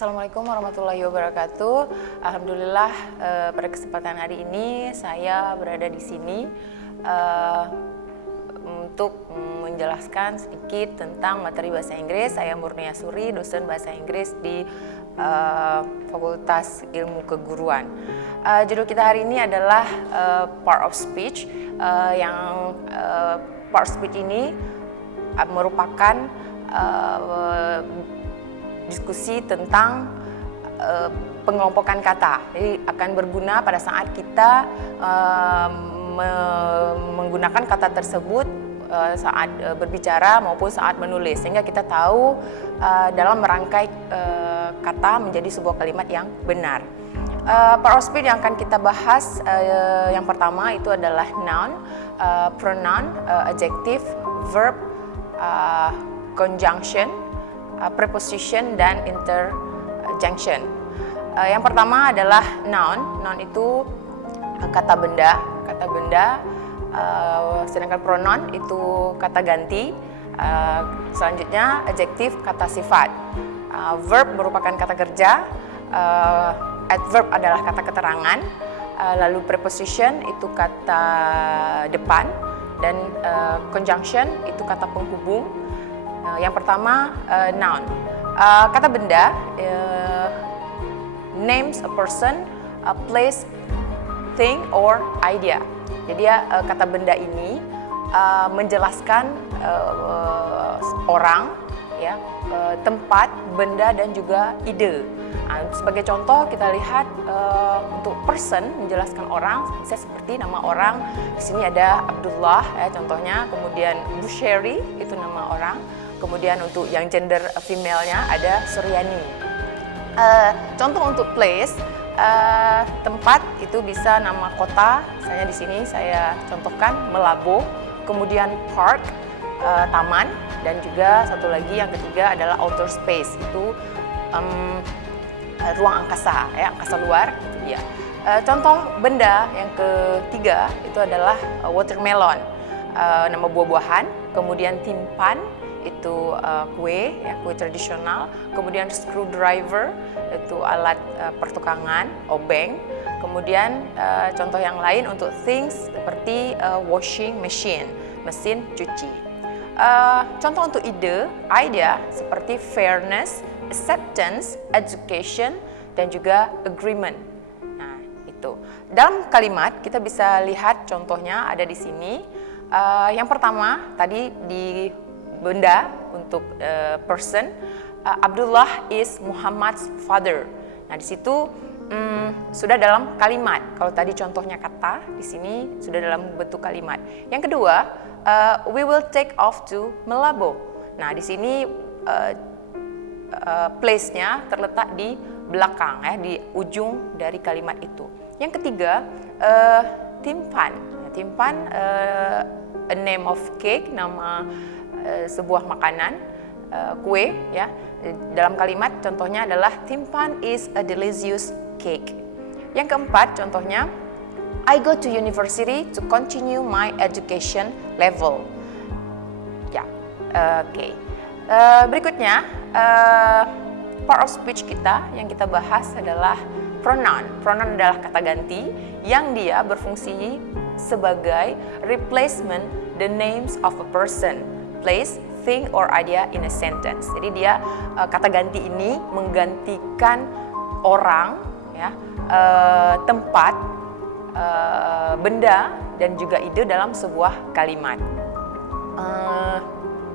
Assalamualaikum warahmatullahi wabarakatuh. Alhamdulillah pada kesempatan hari ini saya berada di sini untuk menjelaskan sedikit tentang materi bahasa Inggris. Saya Murnia Suri, dosen bahasa Inggris di Fakultas Ilmu Keguruan. Judul kita hari ini adalah Part of Speech. Part of Speech ini merupakan diskusi tentang pengelompokan kata. Jadi akan berguna pada saat kita menggunakan kata tersebut saat berbicara maupun saat menulis, sehingga kita tahu dalam merangkai kata menjadi sebuah kalimat yang benar. Part of speech yang akan kita bahas yang pertama itu adalah noun, pronoun, adjective, verb, conjunction, preposition, dan interjunction. Yang pertama adalah noun. Noun itu kata benda. Sedangkan pronoun itu kata ganti. Selanjutnya adjektif kata sifat. Verb merupakan kata kerja. Adverb adalah kata keterangan. Lalu preposition itu kata depan, dan conjunction itu kata penghubung. Yang pertama noun. Kata benda names a person, a place, thing, or idea. Jadi kata benda ini menjelaskan orang, ya, tempat, benda, dan juga ide. Sebagai contoh kita lihat untuk person menjelaskan orang bisa seperti nama orang. Di sini ada Abdullah, ya, contohnya. Kemudian Busheri itu nama orang. Kemudian untuk yang gender female-nya ada Suryani. Contoh untuk place, tempat itu bisa nama kota. Misalnya di sini saya contohkan Melabo. Kemudian park, taman, dan juga satu lagi yang ketiga adalah outer space, itu ruang angkasa, ya, angkasa luar. Itu dia. Contoh benda yang ketiga itu adalah watermelon, nama buah-buahan. Kemudian timpan itu kue, ya, kue tradisional. Kemudian screwdriver itu alat pertukangan, obeng. Kemudian contoh yang lain untuk things seperti washing machine, mesin cuci. Contoh untuk ide, idea seperti fairness, acceptance, education, dan juga agreement. Nah, itu. Dalam kalimat kita bisa lihat contohnya ada di sini. Yang pertama tadi di benda untuk person, Abdullah is Muhammad's father. Nah, di situ sudah dalam kalimat. Kalau tadi contohnya kata, di sini sudah dalam bentuk kalimat. Yang kedua, we will take off to Melabo. Nah, di sini place-nya terletak di belakang, ya, di ujung dari kalimat itu. Yang ketiga, timpan. Timpan a name of cake, nama sebuah makanan, kue, ya. Dalam kalimat contohnya adalah timpan is a delicious cake. Yang keempat contohnya, I go to university to continue my education level. Ya, oke. Berikutnya part of speech kita yang kita bahas adalah pronoun. Pronoun adalah kata ganti yang dia berfungsi sebagai replacement the names of a person, place, thing, or idea in a sentence. Jadi dia kata ganti ini menggantikan orang, ya, tempat, benda, dan juga ide dalam sebuah kalimat.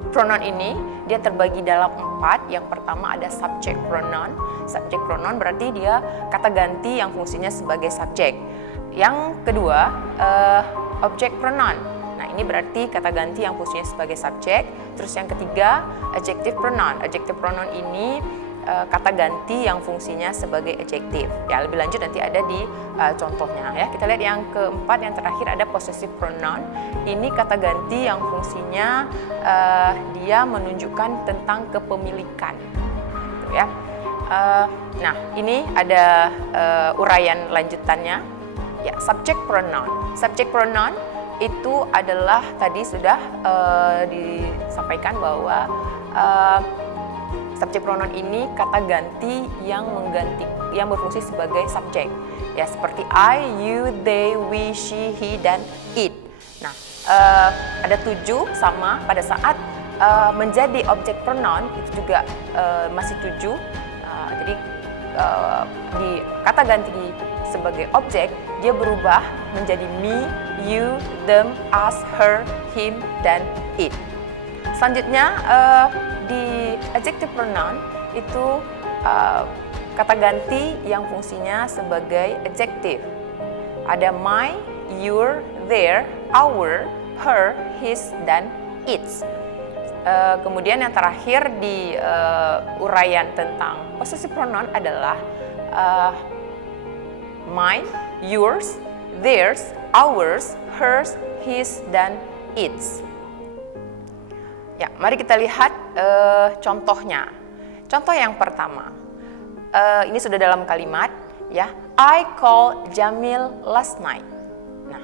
Pronoun ini dia terbagi dalam 4. Yang pertama ada subject pronoun. Subject pronoun berarti dia kata ganti yang fungsinya sebagai subjek. Yang kedua object pronoun. Nah, ini berarti kata ganti yang fungsinya sebagai subjek. Terus yang ketiga adjective pronoun. Adjective pronoun ini kata ganti yang fungsinya sebagai adjektif. Ya, lebih lanjut nanti ada di contohnya, ya. Kita lihat yang keempat, yang terakhir ada possessive pronoun. Ini kata ganti yang fungsinya dia menunjukkan tentang kepemilikan, gitu, ya. Nah, ini ada uraian lanjutannya. Ya, subject pronoun. Subject pronoun itu adalah tadi sudah disampaikan bahwa subjek pronoun ini kata ganti yang berfungsi sebagai subjek. Ya, seperti I, you, they, we, she, he, dan it. Nah, ada 7 sama pada saat menjadi objek pronoun itu juga masih 7. Jadi di kata ganti sebagai objek dia berubah menjadi me, you, them, us, her, him, dan it. Selanjutnya di adjective pronoun itu kata ganti yang fungsinya sebagai adjective. Ada my, your, their, our, her, his, dan its. Kemudian yang terakhir di uraian tentang possessive pronoun adalah mine, yours, theirs, ours, hers, his, dan its. Ya, mari kita lihat contohnya. Contoh yang pertama, ini sudah dalam kalimat, ya. I call Jamil last night. Nah,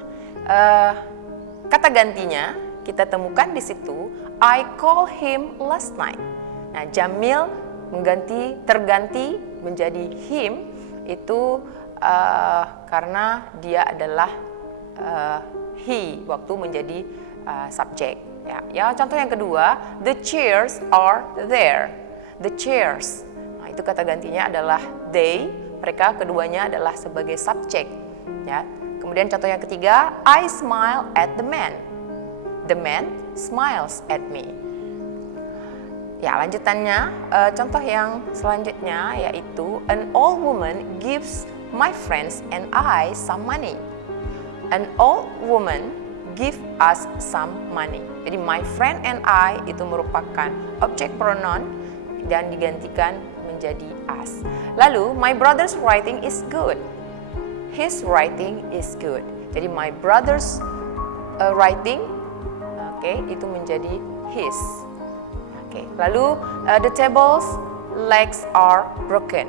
kata gantinya kita temukan di situ. I call him last night. Nah, Jamil terganti menjadi him itu karena dia adalah he waktu menjadi subjek. Ya, contoh yang kedua, the chairs are there. The chairs. Nah, itu kata gantinya adalah they. Mereka keduanya adalah sebagai subjek. Ya. Kemudian contoh yang ketiga, I smile at the man. The man smiles at me. Ya, lanjutannya, contoh yang selanjutnya yaitu an old woman gives my friends and I some money. An old woman give us some money. Jadi my friend and I itu merupakan objek pronoun dan digantikan menjadi us. Lalu my brother's writing is good. His writing is good. Jadi my brother's writing itu menjadi his. Lalu the table's legs are broken.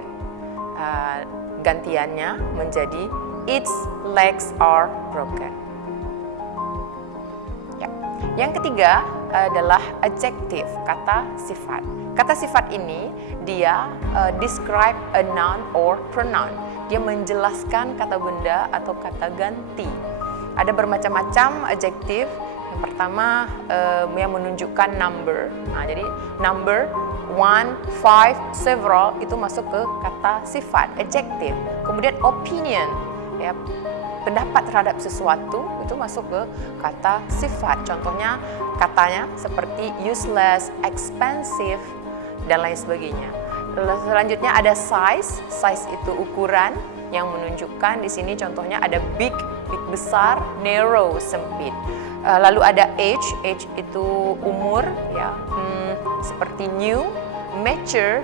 Gantiannya menjadi its legs are broken. Ya. Yang ketiga adalah adjective, kata sifat. Kata sifat ini dia describe a noun or pronoun. Dia menjelaskan kata benda atau kata ganti. Ada bermacam-macam adjektif. Yang pertama yang menunjukkan number. Nah, jadi number, one, five, several itu masuk ke kata sifat, adjective. Kemudian opinion, ya, pendapat terhadap sesuatu itu masuk ke kata sifat. Contohnya katanya seperti useless, expensive, dan lain sebagainya. Selanjutnya ada size. Size itu ukuran yang menunjukkan di sini contohnya ada big, big besar, narrow, sempit. Lalu ada age itu umur, ya, seperti new, mature,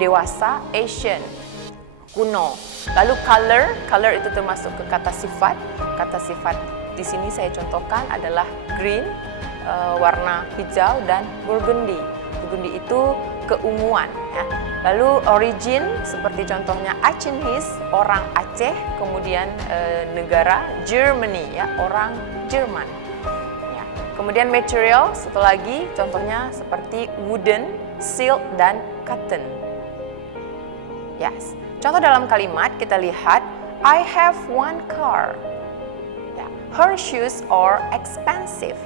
dewasa, Asian, kuno. Lalu color itu termasuk ke kata sifat. Kata sifat di sini saya contohkan adalah green, warna hijau, dan burgundy. Burgundy itu keunguan. Ya. Lalu origin seperti contohnya Achenese, orang Aceh, kemudian negara Germany, ya, orang Jerman. Kemudian material, satu lagi contohnya seperti wooden, silk, dan cotton. Yes. Contoh dalam kalimat kita lihat, I have one car. Ya. Her shoes are expensive.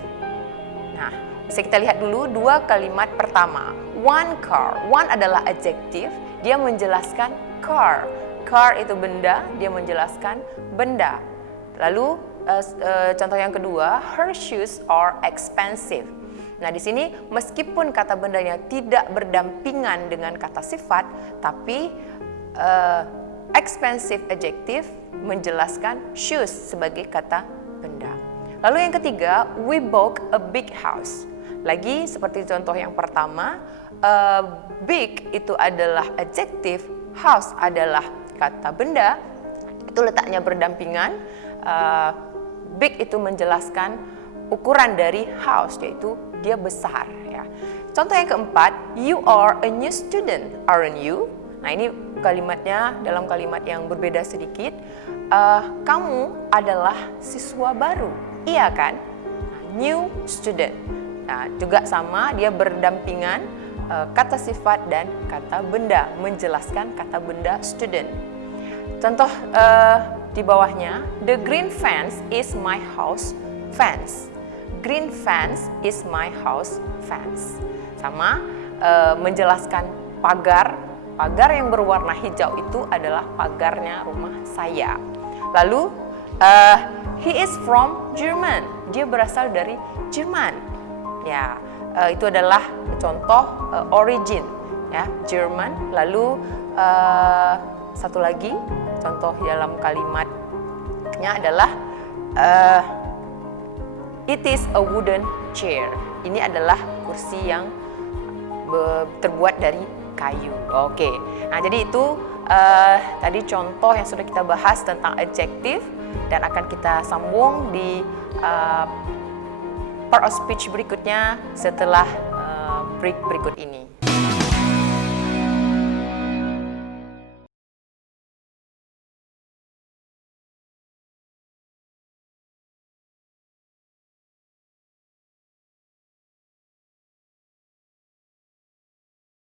Nah, bisa kita lihat dulu dua kalimat pertama. One car. One adalah adjektif, dia menjelaskan car. Car itu benda, dia menjelaskan benda. Lalu contoh yang kedua, her shoes are expensive. Nah, di sini meskipun kata bendanya tidak berdampingan dengan kata sifat, tapi expensive adjective menjelaskan shoes sebagai kata benda. Lalu yang ketiga, we bought a big house. Lagi seperti contoh yang pertama, big itu adalah adjective, house adalah kata benda, itu letaknya berdampingan. Big itu menjelaskan ukuran dari house, yaitu dia besar. Ya. Contoh yang keempat, you are a new student, aren't you? Nah, ini kalimatnya dalam kalimat yang berbeda sedikit. Kamu adalah siswa baru, iya kan? New student. Nah, juga sama, dia berdampingan kata sifat dan kata benda, menjelaskan kata benda student. Contoh di bawahnya, the green fence is my house fence. Green fence is my house fence. Sama, menjelaskan pagar yang berwarna hijau itu adalah pagarnya rumah saya. Lalu, he is from German. Dia berasal dari Jerman. Ya, itu adalah contoh origin, ya, Jerman. Lalu satu lagi contoh dalam kalimatnya adalah it is a wooden chair. Ini adalah kursi yang terbuat dari kayu. Oke, nah jadi itu tadi contoh yang sudah kita bahas tentang adjektif, dan akan kita sambung di part of speech berikutnya setelah break berikut ini.